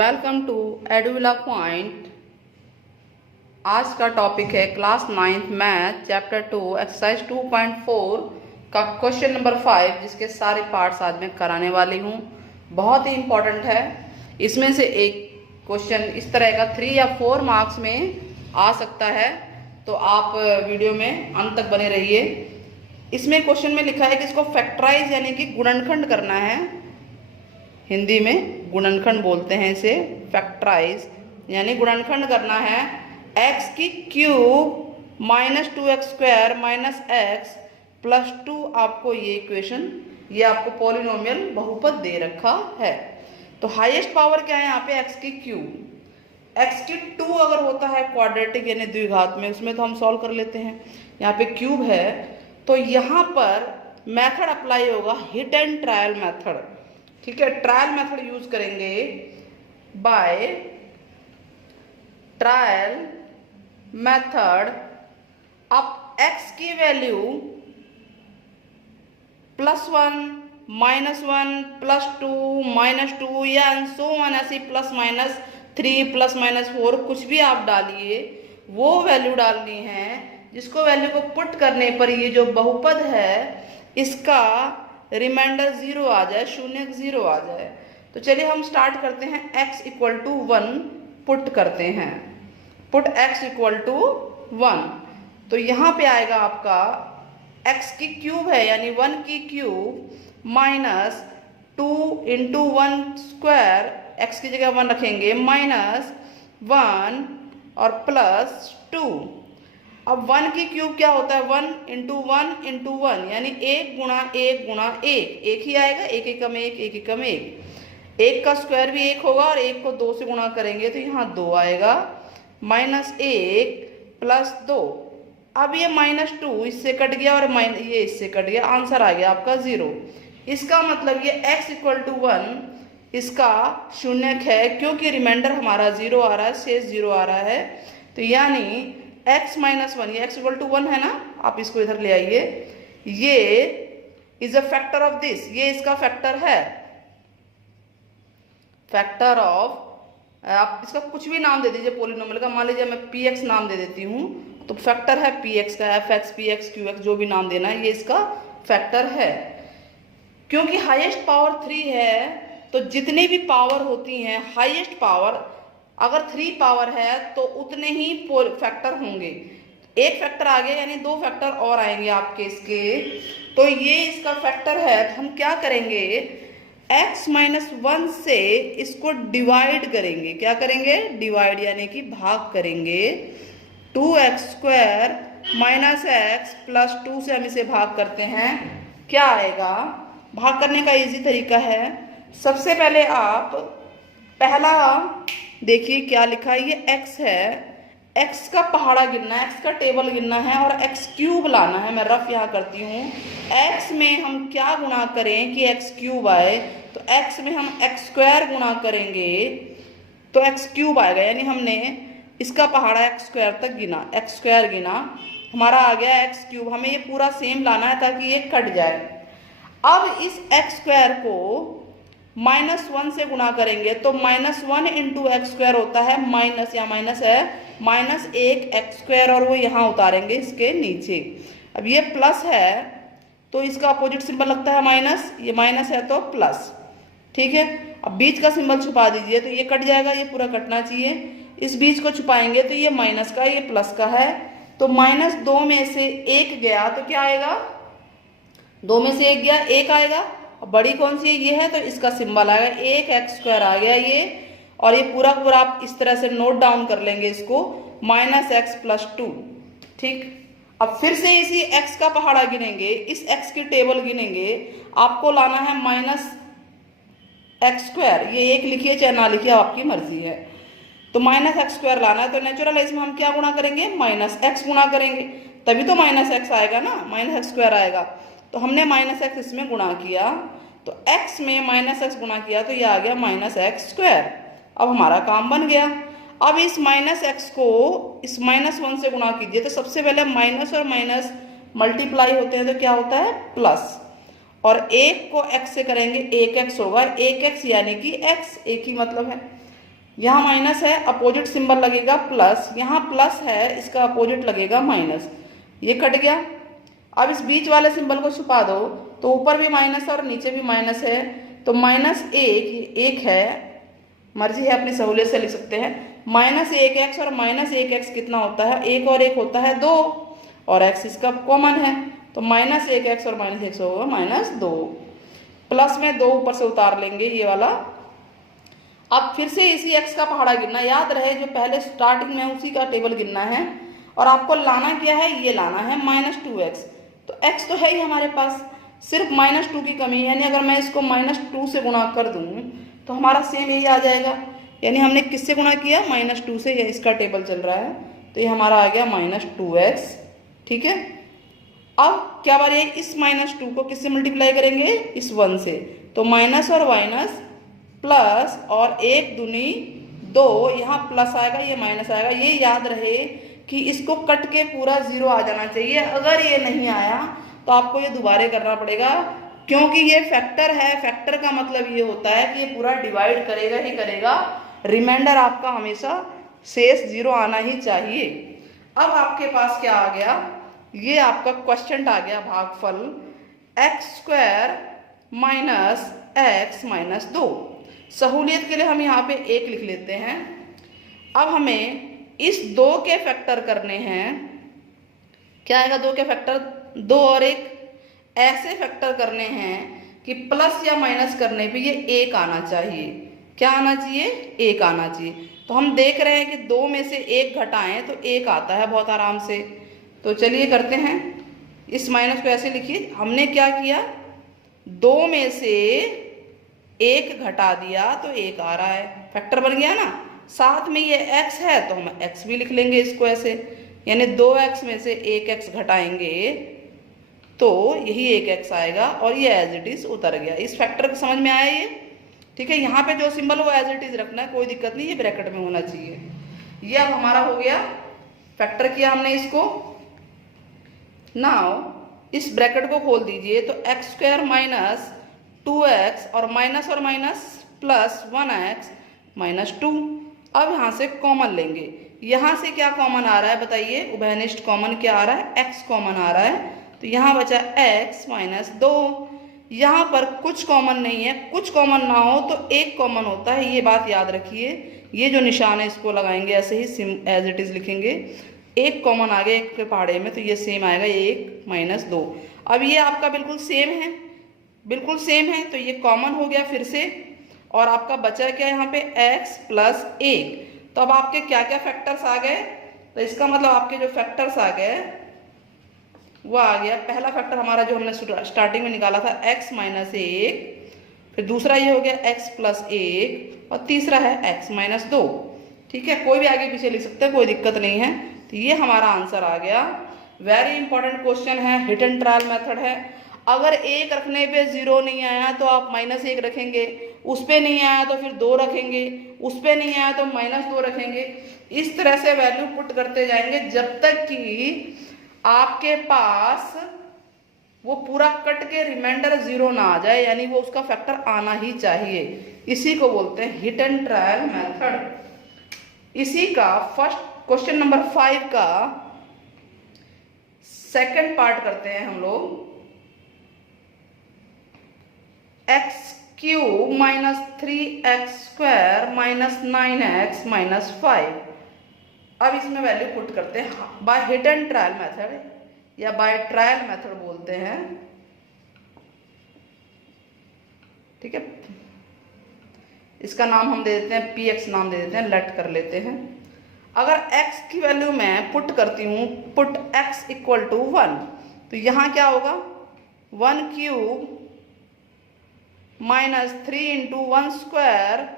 Welcome to एडुविला point. आज का topic है class 9th math chapter 2 exercise 2.4 का क्वेश्चन नंबर 5, जिसके सारे पार्ट्स आज मैं कराने वाली हूँ। बहुत ही इम्पोर्टेंट है। इसमें से एक क्वेश्चन इस तरह का 3 या 4 मार्क्स में आ सकता है, तो आप वीडियो में अंत तक बने रहिए। इसमें क्वेश्चन में लिखा है कि इसको फैक्टराइज यानी कि गुणनखंड करना है। हिंदी में गुणनखंड बोलते हैं इसे, फैक्टराइज यानी गुणनखंड करना है। x की cube minus 2x square minus x plus 2, आपको ये इक्वेशन, ये आपको पॉलिनोमियल बहुपद दे रखा है। तो हाईएस्ट पावर क्या है यहाँ पे? x की क्यूब। x की 2 अगर होता है क्वाड्रेटिक यानी द्विघात में, उसमें तो हम सॉल्व कर लेते हैं। यहाँ पे क्यूब है तो यहाँ पर मेथड अप्लाई होगा हिट एंड ट्रायल मेथड। ठीक है, ट्रायल मेथड यूज करेंगे। बाय ट्रायल मेथड अब x की वैल्यू +1 -1 +2 -2 या सो वन, ऐसे +-3 +-4 कुछ भी आप डालिए, वो वैल्यू डालनी है जिसको वैल्यू को पुट करने पर ये जो बहुपद है इसका रिमाइंडर 0 आ जाए, शून्य 0 आ जाए। तो चलिए हम स्टार्ट करते हैं। x = 1 पुट करते हैं। पुट x = 1, तो यहाँ पे आएगा आपका x की क्यूब है यानी 1 की क्यूब माइनस 2 × 1 स्क्वायर, x की जगह 1 रखेंगे, -1 और +2। अब 1 की क्यूब क्या होता है? 1 × 1 × 1 यानी 1 × 1 × 1, एक ही आएगा, 1 एकम 1 1 एकम 1। 1 का स्क्वायर भी 1 होगा और 1 को 2 से गुणा करेंगे तो यहाँ 2 आएगा, -1 + 2। अब ये -2 इससे कट गया और ये इससे कट गया, आंसर आ गया आपका 0। इसका मतलब ये x = 1 इसका शून्यक है, क्योंकि रिमाइंडर हमारा 0 आ रहा है, शेष 0 आ रहा है। तो यानी x - 1, ये x = 1 है ना, आप इसको इधर ले आइए। ये is a factor of this, ये इसका फैक्टर है। फैक्टर ऑफ, आप इसका कुछ भी नाम दे दीजिए पॉलिनोमियल का, मान लीजिए मैं px नाम दे देती हूँ, तो फैक्टर है px का, fx px qx जो भी नाम देना है, ये इसका फैक्टर है। क्योंकि हाईएस्ट पावर 3 है, तो जितनी भी पावर होती हैं, हाईएस्ट पावर अगर 3 पावर है तो उतने ही फैक्टर होंगे। एक फैक्टर आ गया यानी 2 फैक्टर और आएंगे आपके इसके, तो ये इसका फैक्टर है। तो हम क्या करेंगे? x - 1 से इसको डिवाइड करेंगे। क्या करेंगे? डिवाइड यानी कि भाग करेंगे। 2x² -x + 2 से हम इसे भाग करते हैं। क्या आएगा? भाग करने का इजी तरीका है। सबसे पहले आप पहला देखिए क्या लिखा है, ये x है, x का पहाड़ा गिनना है, x का टेबल गिनना है और x³ लाना है। मैं रफ यहाँ करती हूँ। x में हम क्या गुणा करें कि x³ आए, तो x में हम x² गुणा करेंगे तो x³ आएगा, यानी हमने इसका पहाड़ा x² तक गिना, x² गिना, हमारा आ गया x³। हमें ये पूरा सेम लाना है ताकि ये कट जाए। अब इस x² को -1 से गुणा करेंगे तो -1 × x² होता है, माइनस या माइनस है, -1 x² और वो यहाँ उतारेंगे इसके नीचे। अब ये प्लस है तो इसका अपोजिट सिंबल लगता है माइनस, ये माइनस है तो प्लस। ठीक है, अब बीच का सिंबल छुपा दीजिए तो ये कट जाएगा, ये पूरा कटना चाहिए। इस बीच को छुपाएंगे तो ये माइनस का, ये प्लस का है, तो -2 में से 1 गया तो क्या आएगा? 2 में से 1 गया, 1 आएगा। बड़ी कौन सी है? ये है, तो इसका सिंबल आएगा 1x² आ गया ये, और ये पूरा पूरा आप इस तरह से नोट डाउन कर लेंगे इसको, -x + 2। ठीक, अब फिर से इसी x का पहाड़ा गिनेंगे, इस x की टेबल गिनेंगे। आपको लाना है -x², ये 1 लिखिए चाहे ना लिखिए, आपकी मर्जी है। तो -x² लाना है, तो नेचुरल है, इसमें हम क्या गुणा करेंगे? -x गुणा करेंगे, तभी तो -x आएगा ना, -x² आएगा। तो हमने -x इसमें गुणा किया, तो x में -x गुणा किया तो ये आ गया -x²। अब हमारा काम बन गया। अब इस -x को इस -1 से गुणा कीजिए, तो सबसे पहले माइनस और माइनस मल्टीप्लाई होते हैं तो क्या होता है? प्लस। और 1 को x से करेंगे 1x होगा, 1x यानी कि x, एक ही मतलब है। यहाँ माइनस है, अपोजिट सिंबल लगेगा प्लस, यहाँ प्लस है, इसका अपोजिट लगेगा माइनस, ये कट गया। अब इस बीच वाले सिंबल को छुपा दो तो ऊपर भी माइनस है और नीचे भी माइनस है, तो माइनस एक है, मर्जी है अपनी सहूलियत से लिख सकते हैं। माइनस एक एक्स और माइनस एक एक्स कितना होता है, एक और एक होता है दो, और एक्स इसका कॉमन है, तो माइनस एक एक्स और माइनस एक्स होगा माइनस दो, प्लस में दो ऊपर से उतार लेंगे ये वाला। अब फिर से इसी एक्स का पहाड़ा गिनना, याद रहे जो पहले स्टार्टिंग में उसी का टेबल गिनना है, और आपको लाना क्या है, ये लाना है -2x। तो x तो है ही हमारे पास, सिर्फ -2 की कमी है, यानी अगर मैं इसको -2 से गुणा कर दूं तो हमारा सेम यही आ जाएगा, यानी हमने किससे गुणा किया, -2 से, ये इसका टेबल चल रहा है, तो ये हमारा आ गया -2x। ठीक है, अब क्या बात है, इस -2 को किससे मल्टीप्लाई करेंगे, इस 1 से, तो माइनस और माइनस प्लस, और एक दूनी दो, यहाँ प्लस आएगा ये माइनस आएगा। ये याद रहे कि इसको कट के पूरा 0 आ जाना चाहिए, अगर ये नहीं आया तो आपको ये दोबारा करना पड़ेगा, क्योंकि ये फैक्टर है। फैक्टर का मतलब ये होता है कि ये पूरा डिवाइड करेगा ही करेगा, रिमाइंडर आपका हमेशा शेष 0 आना ही चाहिए। अब आपके पास क्या आ गया, ये आपका क्वेश्चन आ गया भागफल x² माइनस x माइनस 2। सहूलियत के लिए हम यहाँ पे 1 लिख लेते हैं। अब हमें इस 2 के फैक्टर करने हैं, क्या आएगा 2 के फैक्टर, 2 और 1, ऐसे फैक्टर करने हैं कि प्लस या माइनस करने पे ये 1 आना चाहिए। क्या आना चाहिए, 1 आना चाहिए। तो हम देख रहे हैं कि 2 में से 1 घटाएं तो 1 आता है बहुत आराम से। तो चलिए करते हैं, इस माइनस को ऐसे लिखिए, हमने क्या किया, 2 में से 1 घटा दिया तो 1 आ रहा है, फैक्टर बन गया ना। साथ में ये x है तो हम x भी लिख लेंगे इसको ऐसे, यानी 2x में से 1x घटाएंगे तो यही 1x आएगा, और ये एज इट इज उतर गया। इस फैक्टर को समझ में आया ये, ठीक है। यहाँ पे जो सिंबल वो एज इट इज रखना है, कोई दिक्कत नहीं, ये ब्रैकेट में होना चाहिए। ये अब हमारा हो गया, फैक्टर किया हमने इसको। नाउ इस ब्रैकेट को खोल दीजिए, तो x² माइनस 2x और माइनस प्लस 1x माइनस 2। अब यहाँ से कॉमन लेंगे, यहाँ से क्या कॉमन आ रहा है बताइए, उभयनिष्ठ कॉमन क्या आ रहा है, x कॉमन आ रहा है, तो यहाँ बचा x माइनस 2। यहाँ पर कुछ कॉमन नहीं है, कुछ कॉमन ना हो तो 1 कॉमन होता है, ये बात याद रखिए। ये जो निशान है इसको लगाएंगे ऐसे ही एज इट इज लिखेंगे, 1 कॉमन आ गया 1 के पहाड़े में, तो ये सेम आएगा 1 माइनस 2। अब ये आपका बिल्कुल सेम है, बिल्कुल सेम है, तो ये कॉमन हो गया फिर से, और आपका बचा क्या यहाँ पे x प्लस 1। तो अब आपके क्या क्या फैक्टर्स आ गए, तो इसका मतलब आपके जो फैक्टर्स आ गए वो आ गया, पहला फैक्टर हमारा जो हमने स्टार्टिंग में निकाला था x माइनस 1, फिर दूसरा ये हो गया x प्लस 1, और तीसरा है x माइनस 2। ठीक है, कोई भी आगे पीछे लिख सकते हैं, कोई दिक्कत नहीं है। तो ये हमारा आंसर आ गया। वेरी इंपॉर्टेंट क्वेश्चन है, हिट एंड ट्रायल मेथड है। अगर 1 रखने पे 0 नहीं आया तो आप -1 रखेंगे, उस पे नहीं आया तो फिर 2 रखेंगे, उस पे नहीं आया तो -2 रखेंगे। इस तरह से वैल्यू पुट करते जाएंगे जब तक कि आपके पास वो पूरा कट के रिमाइंडर 0 ना आ जाए, यानी वो उसका फैक्टर आना ही चाहिए। इसी को बोलते हैं हिट एंड ट्रायल मेथड। इसी का फर्स्ट क्वेश्चन नंबर 5 का सेकंड पार्ट करते हैं हम लोग। x³ minus 3x² minus 9x minus 5। अब इसमें वैल्यू पुट करते हैं by hit and trial method या बाय ट्रायल मेथड बोलते हैं। ठीक है, इसका नाम हम दे देते हैं px, नाम दे देते हैं, लेट कर लेते हैं। अगर x की वैल्यू मैं पुट करती हूँ, पुट x इक्वल टू 1, तो यहाँ क्या होगा, 1³ minus 3 into 1 square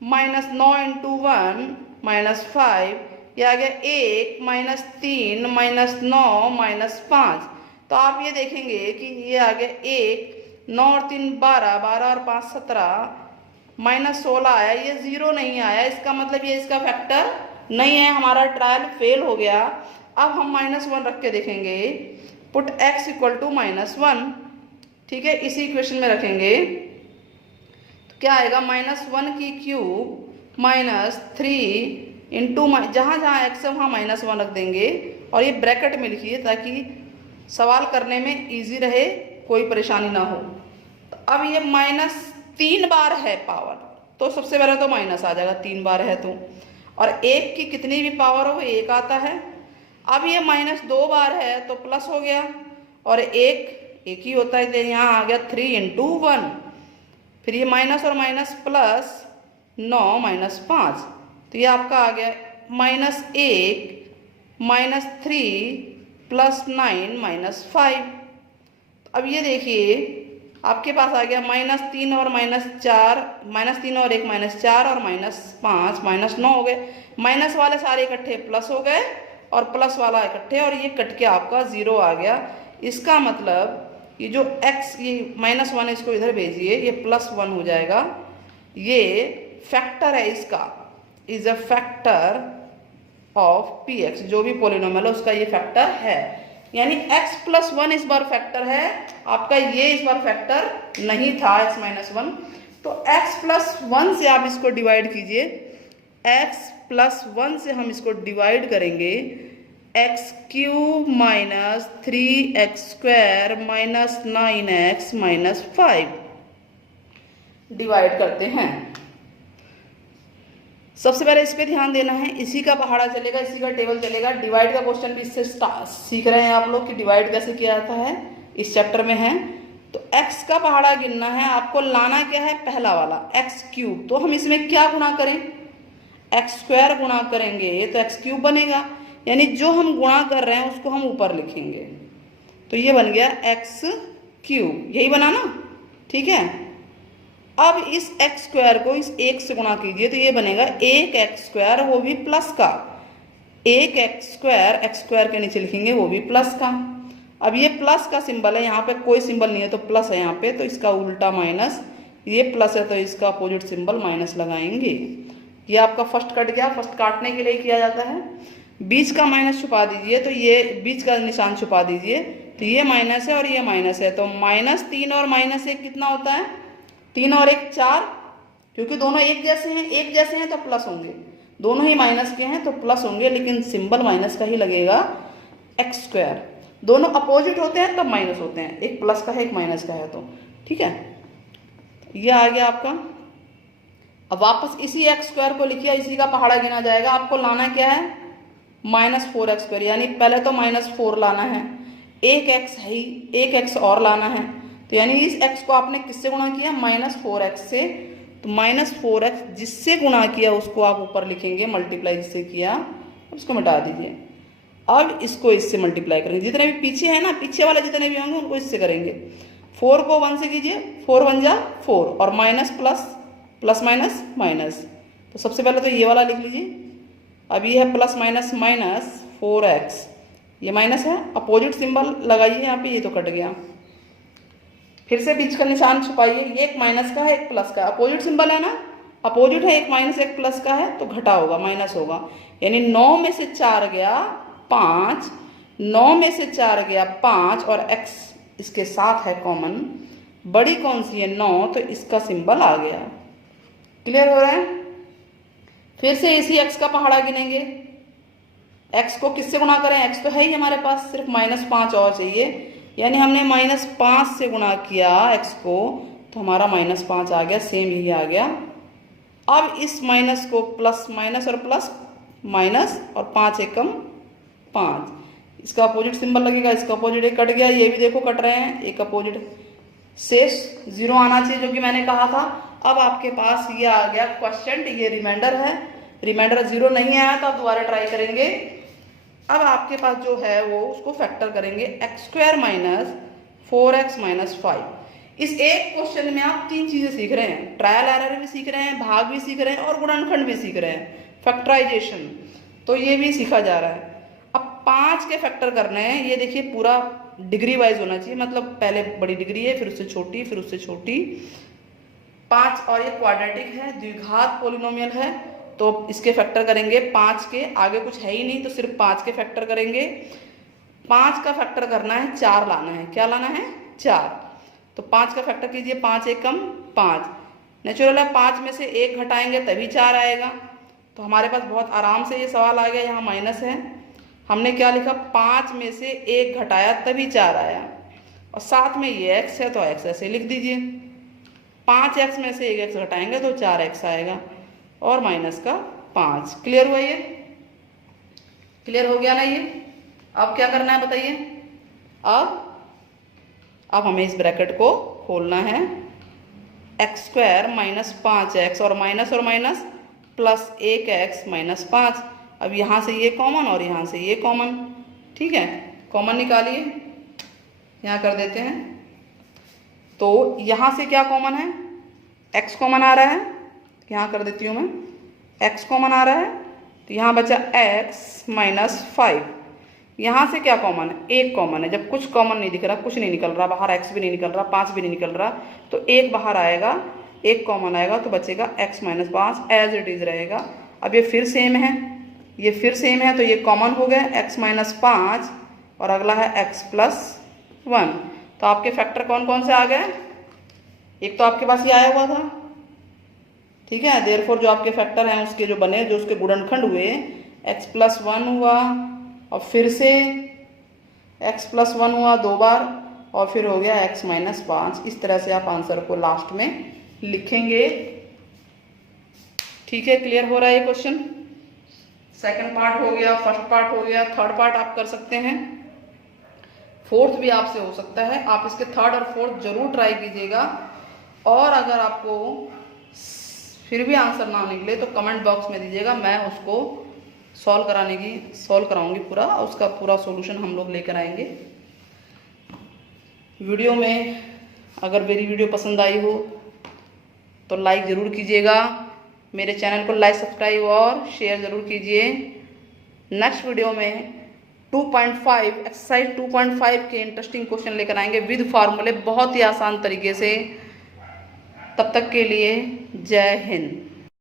minus 9 into 1 minus 5, ये आ गया 1 माइनस 3 माइनस 9 माइनस 5। तो आप ये देखेंगे कि ये आ गया 1, 9 और 3 12, 12 और 5 17, माइनस 16 आया, ये 0 नहीं आया, इसका मतलब ये इसका फैक्टर नहीं है, हमारा ट्रायल फेल हो गया। अब हम -1 रख के देखेंगे, पुट x इक्वल टू -1। ठीक है, इसी इक्वेशन में रखेंगे तो क्या आएगा, -1 की क्यूब माइनस 3 इंटू जहाँ जहाँ एक्स है वहाँ -1 रख देंगे और ये ब्रैकेट में लिखिए ताकि सवाल करने में इजी रहे, कोई परेशानी ना हो। तो अब ये -3 बार है पावर, तो सबसे पहले तो माइनस आ जाएगा, 3 बार है तो। और 1 की कितनी भी पावर हो 1 आता है। अब ये -2 बार है तो प्लस हो गया, और एक ही होता है, तो यहाँ आ गया 3 इंटू 1। फिर ये माइनस और माइनस प्लस 9 -5, तो ये आपका आ गया -1 -3 +9 -5। अब ये देखिए आपके पास आ गया -3 और -4, -3 और 1 -4 और -5 -9 हो गए। माइनस वाले सारे इकट्ठे प्लस हो गए और प्लस वाला इकट्ठे, और ये कट के आपका 0 आ गया। इसका मतलब ये जो x, ये -1 इसको इधर भेजिए, ये +1 हो जाएगा। ये फैक्टर है इसका, is a factor of px, जो भी पॉलिनोमियल है उसका ये फैक्टर है। यानी x + 1 इस बार फैक्टर है आपका, ये इस बार फैक्टर नहीं था x - 1। तो x + 1 से आप इसको डिवाइड कीजिए, x + 1 से हम इसको डिवाइड करेंगे, x³ - 3x² - 9x - 5 डिवाइड करते हैं। सबसे पहले इस पे ध्यान देना है, इसी का पहाड़ा चलेगा, इसी का टेबल चलेगा। डिवाइड का क्वेश्चन भी इससे सीख रहे हैं आप लोग कि डिवाइड कैसे किया जाता है, इस चैप्टर में है। तो x का पहाड़ा गिनना है आपको, लाना क्या है पहला वाला x³। तो हम इसमें क्या गुणा करें, x² गुणा करेंगे तो x³ बनेगा, यानी जो हम गुणा कर रहे हैं उसको हम ऊपर लिखेंगे। तो ये बन गया x³, यही बना ना, ठीक है। अब इस x² को इस 1 से गुणा कीजिए तो ये बनेगा 1x², वो भी प्लस का। 1x² x² के नीचे लिखेंगे, वो भी प्लस का। अब ये प्लस का सिंबल है, यहाँ पे कोई सिंबल नहीं है तो प्लस है यहाँ पे, तो इसका उल्टा माइनस, ये प्लस है तो इसका अपोजिट सिंबल माइनस लगाएंगे। ये आपका फर्स्ट कट गया, फर्स्ट काटने के लिए किया जाता है। बीच का माइनस छुपा दीजिए, तो ये बीच का निशान छुपा दीजिए, तो ये माइनस है और ये माइनस है, तो -3 और -1 कितना होता है, 3 और 1 4, क्योंकि दोनों एक जैसे हैं तो प्लस होंगे, दोनों ही माइनस के हैं तो प्लस होंगे, लेकिन सिंबल माइनस का ही लगेगा। x², दोनों अपोजिट होते हैं तब माइनस होते हैं, एक प्लस का है एक माइनस का है, तो ठीक है। ये आ गया आपका। अब वापस इसी x² को लिखिए, इसी का पहाड़ा गिना जाएगा। आपको लाना क्या है, -4x², यानी पहले तो -4 लाना है, एक x है ही, एक x और लाना है, तो यानी इस x को आपने किससे गुणा किया, -4x से। तो -4x जिससे गुणा किया उसको आप ऊपर लिखेंगे, मल्टीप्लाई जिससे किया उसको मिटा दीजिए। अब इसको इससे मल्टीप्लाई करेंगे, जितने भी पीछे है ना, पीछे वाले जितने भी होंगे उनको इससे करेंगे। 4 को 1 से कीजिए, 4 1 जा 4, और minus plus, plus minus minus, तो सबसे पहले तो ये वाला लिख लीजिए। अब ये है +4x, ये माइनस है, अपोजिट सिंबल लगाइए यहाँ पे, ये तो कट गया। फिर से बीच का निशान छुपाइए, ये एक माइनस का है एक प्लस का, अपोजिट सिंबल है ना, अपोजिट है, एक माइनस एक प्लस का है तो घटा होगा, माइनस होगा। यानी 9 में से 4 गया 5, 9 में से 4 गया 5, और x इसके साथ है कॉमन, बड़ी कौन सी है 9, तो इसका सिंबल आ गया। क्लियर हो रहा है। फिर से इसी x का पहाड़ा गिनेंगे, x को किससे गुणा करें, x तो है ही हमारे पास, सिर्फ -5 और चाहिए, यानी हमने -5 से गुणा किया x को, तो हमारा -5 आ गया, सेम यही आ गया। अब इस माइनस को प्लस, माइनस और प्लस माइनस, और 5 एकम 5, इसका अपोजिट सिंबल लगेगा, इसका अपोजिट एक कट गया, ये भी देखो कट रहे हैं, एक अपोजिट, शेष 0 आना चाहिए जो कि मैंने कहा था। अब आपके पास ये आ गया क्वेश्चन, ये रिमाइंडर है, रिमाइंडर 0 नहीं आया तो आप दोबारा ट्राई करेंगे। अब आपके पास जो है वो उसको फैक्टर करेंगे, x² - 4x - 5। इस एक क्वेश्चन में आप 3 चीज़ें सीख रहे हैं, ट्रायल एरर भी सीख रहे हैं, भाग भी सीख रहे हैं, और गुणनखंड भी सीख रहे हैं, फैक्टराइजेशन, तो ये भी सीखा जा रहा है। अब 5 के फैक्टर करने हैं, ये देखिए पूरा डिग्री वाइज होना चाहिए, मतलब पहले बड़ी डिग्री है, फिर उससे छोटी, फिर उससे छोटी, 5, और ये क्वाड्रेटिक है, द्विघात पोलिनोमियल है, तो इसके फैक्टर करेंगे 5 के, आगे कुछ है ही नहीं तो सिर्फ 5 के फैक्टर करेंगे। 5 का फैक्टर करना है, 4 लाना है, क्या लाना है 4, तो 5 का फैक्टर कीजिए, 5 एकम 5, नेचुरल है, 5 में से 1 घटाएंगे तभी 4 आएगा। तो हमारे पास बहुत आराम से ये सवाल आ गया। यहाँ माइनस है, हमने क्या लिखा, 5 में से 1 घटाया तभी 4 आया, और साथ में ये x है तो x ऐसे लिख दीजिए। 5x में से 1x घटाएंगे तो 4x आएगा, और माइनस का 5। क्लियर हुआ ये? क्लियर हो गया ना ये? अब क्या करना है बताइए? अब हमें इस ब्रैकेट को खोलना है। x² माइनस 5x और माइनस प्लस 1x माइनस 5। अब यहाँ से ये कॉमन और यहाँ से ये कॉमन, ठीक है, कॉमन निकालिए। यहाँ कर देते हैं, तो यहाँ से क्या कॉमन है, x कॉमन आ रहा है, यहाँ कर देती हूँ मैं, x कॉमन आ रहा है, तो यहाँ बचा x माइनस 5। यहाँ से क्या कॉमन है, 1 कॉमन है। जब कुछ कॉमन नहीं दिख रहा, कुछ नहीं निकल रहा बाहर, x भी नहीं निकल रहा, 5 भी नहीं निकल रहा, तो 1 बाहर आएगा, 1 कॉमन आएगा, तो बचेगा x minus 5 as it is रहेगा। अब ये फिर सेम है, ये फिर सेम है, तो ये कॉमन हो गया x माइनस 5, और अगला है x प्लस 1। तो आपके फैक्टर कौन कौन से आ गए? एक तो आपके पास ये आया हुआ था, ठीक है, देयरफॉर जो आपके फैक्टर हैं उसके जो बने, जो उसके गुणनखंड हुए, x प्लस 1 हुआ, और फिर से x प्लस 1 हुआ 2 बार, और फिर हो गया x माइनस 5। इस तरह से आप आंसर को लास्ट में लिखेंगे। ठीक है, क्लियर हो रहा है ये क्वेश्चन? सेकंड पार्ट हो गया, फर्स्ट पार्ट हो गया, थर्ड पार्ट आप कर सकते हैं, फोर्थ भी आपसे हो सकता है। आप इसके थर्ड और फोर्थ जरूर ट्राई कीजिएगा, और अगर आपको फिर भी आंसर ना निकले तो कमेंट बॉक्स में दीजिएगा, मैं उसको सॉल्व कराऊंगी पूरा, उसका पूरा सॉल्यूशन हम लोग लेकर आएंगे। वीडियो में अगर मेरी वीडियो पसंद आई हो तो लाइक ज़रूर कीजिएगा, मेरे चैनल को लाइक, सब्सक्राइब और शेयर ज़रूर कीजिए। नेक्स्ट वीडियो में 2.5 एक्सरसाइज 2.5 के इंटरेस्टिंग क्वेश्चन लेकर आएंगे विद फार्मूले, बहुत ही आसान तरीके से। तब तक के लिए जय हिंद।